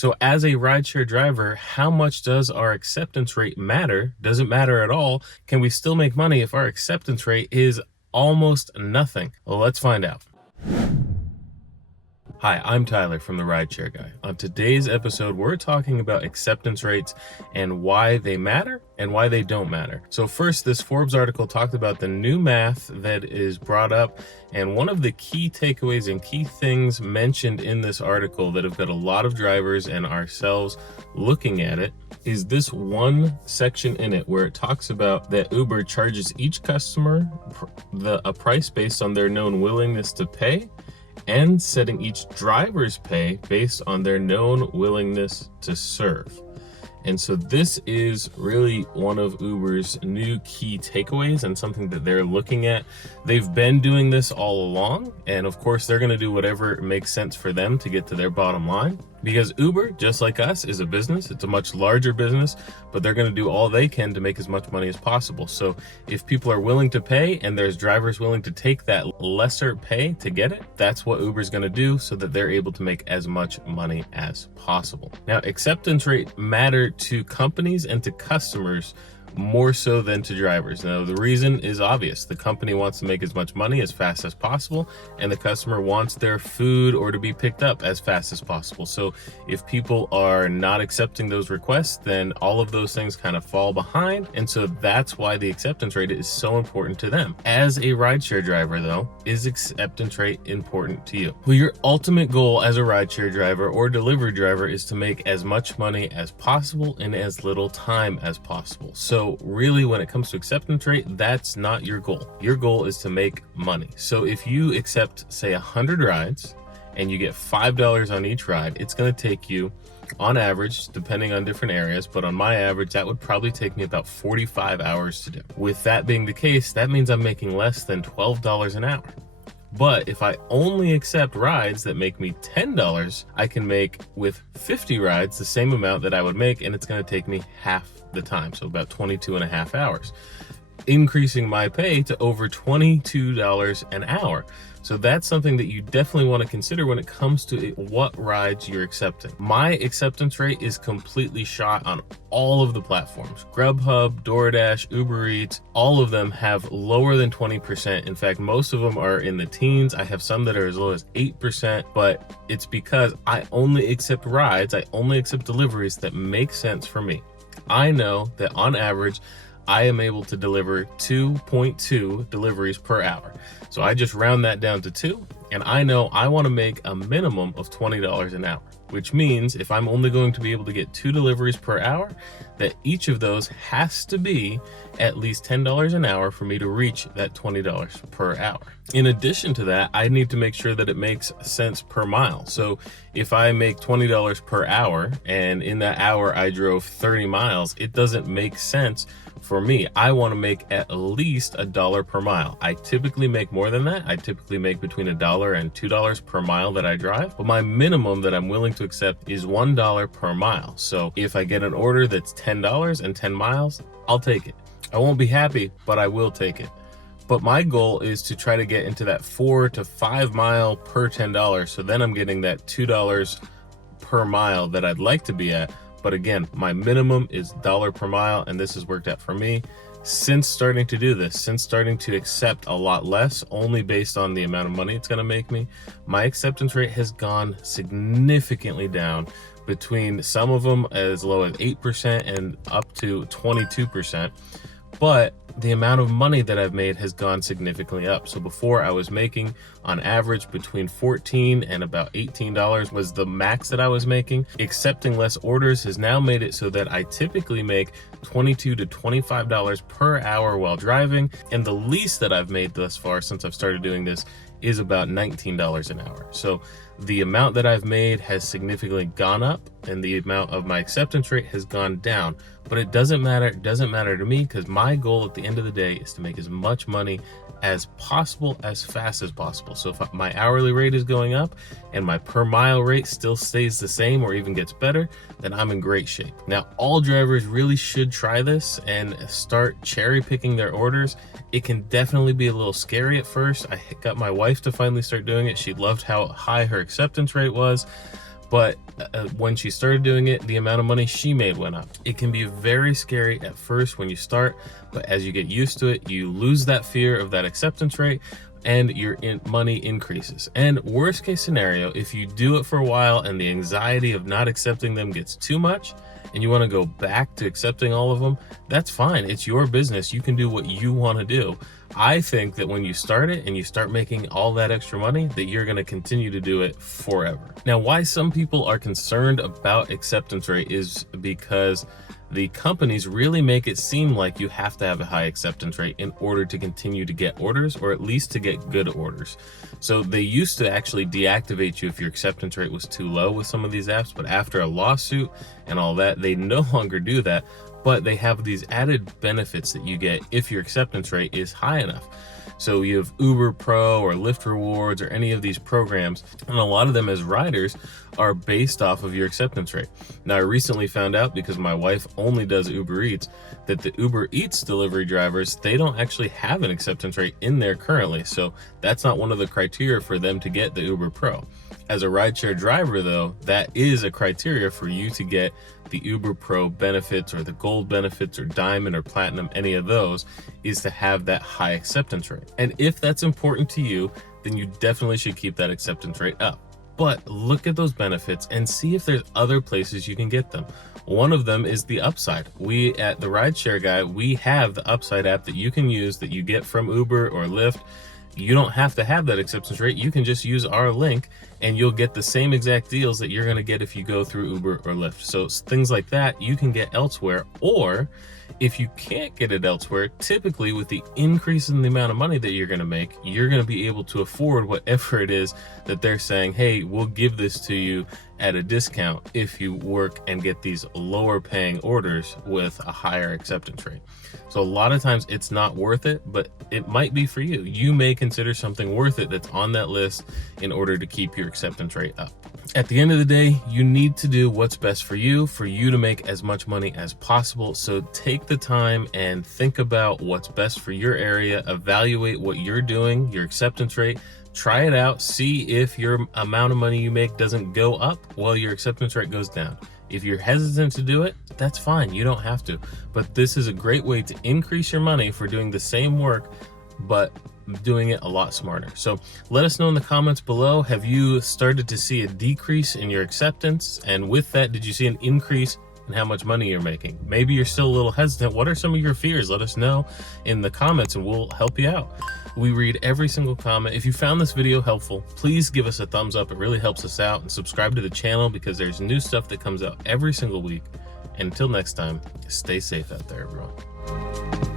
So as a rideshare driver, how much does our acceptance rate matter? Does it matter at all? Can we still make money if our acceptance rate is almost nothing? Well, let's find out. Hi, I'm Tyler from the RideShare Guy. On today's episode, we're talking about acceptance rates and why they matter and why they don't matter. So first, this Forbes article talked about the new math that is brought up, and one of the key takeaways and key things mentioned in this article that have got a lot of drivers and ourselves looking at it is this one section in it where it talks about that Uber charges each customer a price based on their known willingness to pay, and setting each driver's pay based on their known willingness to serve. And so this is really one of Uber's new key takeaways and something that they're looking at. They've been doing this all along, and of course they're going to do whatever makes sense for them to get to their bottom line, because Uber, just like us, is a business. It's a much larger business, but they're going to do all they can to make as much money as possible. So if people are willing to pay and there's drivers willing to take that lesser pay to get it, that's what Uber's going to do so that they're able to make as much money as possible. Now, acceptance rate matter to companies and to customers more so than to drivers. Now, the reason is obvious. The company wants to make as much money as fast as possible, and the customer wants their food or to be picked up as fast as possible. So if people are not accepting those requests, then all of those things kind of fall behind. And so that's why the acceptance rate is so important to them. As a rideshare driver, though, is acceptance rate important to you? Well, your ultimate goal as a rideshare driver or delivery driver is to make as much money as possible in as little time as possible. So really, when it comes to acceptance rate, that's not your goal. Your goal is to make money. So if you accept, say, 100 rides and you get $5 on each ride, it's going to take you, on average, depending on different areas, but on my average, that would probably take me about 45 hours to do. With that being the case, that means I'm making less than $12 an hour. But if I only accept rides that make me $10, I can make with 50 rides the same amount that I would make, and it's going to take me half the time, so about 22 and a half hours, increasing my pay to over $22 an hour. So that's something that you definitely want to consider when it comes to what rides you're accepting. My acceptance rate is completely shot on all of the platforms. Grubhub, DoorDash, Uber Eats, all of them have lower than 20%. In fact, most of them are in the teens. I have some that are as low as 8%, but it's because I only accept rides, I only accept deliveries that make sense for me. I know that on average, I am able to deliver 2.2 deliveries per hour. So I just round that down to 2, and I know I want to make a minimum of $20 an hour, which means if I'm only going to be able to get 2 deliveries per hour, that each of those has to be at least $10 an hour for me to reach that $20 per hour. In addition to that, I need to make sure that it makes sense per mile. So if I make $20 per hour and in that hour I drove 30 miles, it doesn't make sense for me. I want to make at least $1 per mile. I typically make more than that. I typically make between $1 and $2 per mile that I drive, but my minimum that I'm willing to accept is $1 per mile. So if I get an order that's $10 and 10 miles, I'll take it. I won't be happy, but I will take it. But my goal is to try to get into that 4 to 5 mile per $10. So then I'm getting that $2 per mile that I'd like to be at. But again, my minimum is $1 per mile, and this has worked out for me since starting to do this, since starting to accept a lot less, only based on the amount of money it's going to make me. My acceptance rate has gone significantly down, between some of them as low as 8% and up to 22%. But the amount of money that I've made has gone significantly up. So before, I was making on average between $14 and about $18 was the max that I was making. Accepting less orders has now made it so that I typically make $22 to $25 per hour while driving. And the least that I've made thus far since I've started doing this is about $19 an hour. So the amount that I've made has significantly gone up, and the amount of my acceptance rate has gone down. But it doesn't matter. It doesn't matter to me, because my goal at the end of the day is to make as much money as possible, as fast as possible. So if my hourly rate is going up and my per mile rate still stays the same or even gets better, then I'm in great shape. Now, all drivers really should try this and start cherry picking their orders. It can definitely be a little scary at first. I got my wife to finally start doing it. She loved how high her acceptance rate was. But when she started doing it, the amount of money she made went up. It can be very scary at first when you start, but as you get used to it, you lose that fear of that acceptance rate and your money increases. And worst case scenario, if you do it for a while and the anxiety of not accepting them gets too much and you want to go back to accepting all of them, that's fine. It's your business. You can do what you want to do. I think that when you start it and you start making all that extra money, that you're going to continue to do it forever. Now, why some people are concerned about acceptance rate is because the companies really make it seem like you have to have a high acceptance rate in order to continue to get orders, or at least to get good orders. So they used to actually deactivate you if your acceptance rate was too low with some of these apps, but after a lawsuit and all that, they no longer do that. But they have these added benefits that you get if your acceptance rate is high enough. So you have Uber Pro or Lyft Rewards or any of these programs, and a lot of them as riders are based off of your acceptance rate. Now, I recently found out, because my wife only does Uber Eats, that the Uber Eats delivery drivers, they don't actually have an acceptance rate in there currently. So that's not one of the criteria for them to get the Uber Pro. As a rideshare driver, though, that is a criteria for you to get the Uber Pro benefits or the gold benefits or diamond or platinum, any of those, is to have that high acceptance rate. And if that's important to you, then you definitely should keep that acceptance rate up. But look at those benefits and see if there's other places you can get them. One of them is the Upside. We at the RideShare Guy, we have the Upside app that you can use that you get from Uber or Lyft. You don't have to have that acceptance rate. You can just use our link and you'll get the same exact deals that you're going to get if you go through Uber or Lyft. So things like that you can get elsewhere, or if you can't get it elsewhere, typically with the increase in the amount of money that you're going to make, you're going to be able to afford whatever it is that they're saying, hey, we'll give this to you at a discount if you work and get these lower paying orders with a higher acceptance rate. So a lot of times it's not worth it, but it might be for you. You may consider something worth it that's on that list in order to keep your acceptance rate up. At the end of the day, you need to do what's best for you to make as much money as possible. So take the time and think about what's best for your area, evaluate what you're doing, your acceptance rate, try it out, see if your amount of money you make doesn't go up while your acceptance rate goes down. If you're hesitant to do it, that's fine, you don't have to. But this is a great way to increase your money for doing the same work, but doing it a lot smarter. So let us know in the comments below, have you started to see a decrease in your acceptance? And with that, did you see an increase in how much money you're making? Maybe you're still a little hesitant. What are some of your fears? Let us know in the comments and we'll help you out. We read every single comment. If you found this video helpful, please give us a thumbs up. It really helps us out, and subscribe to the channel because there's new stuff that comes out every single week. And until next time, stay safe out there, everyone.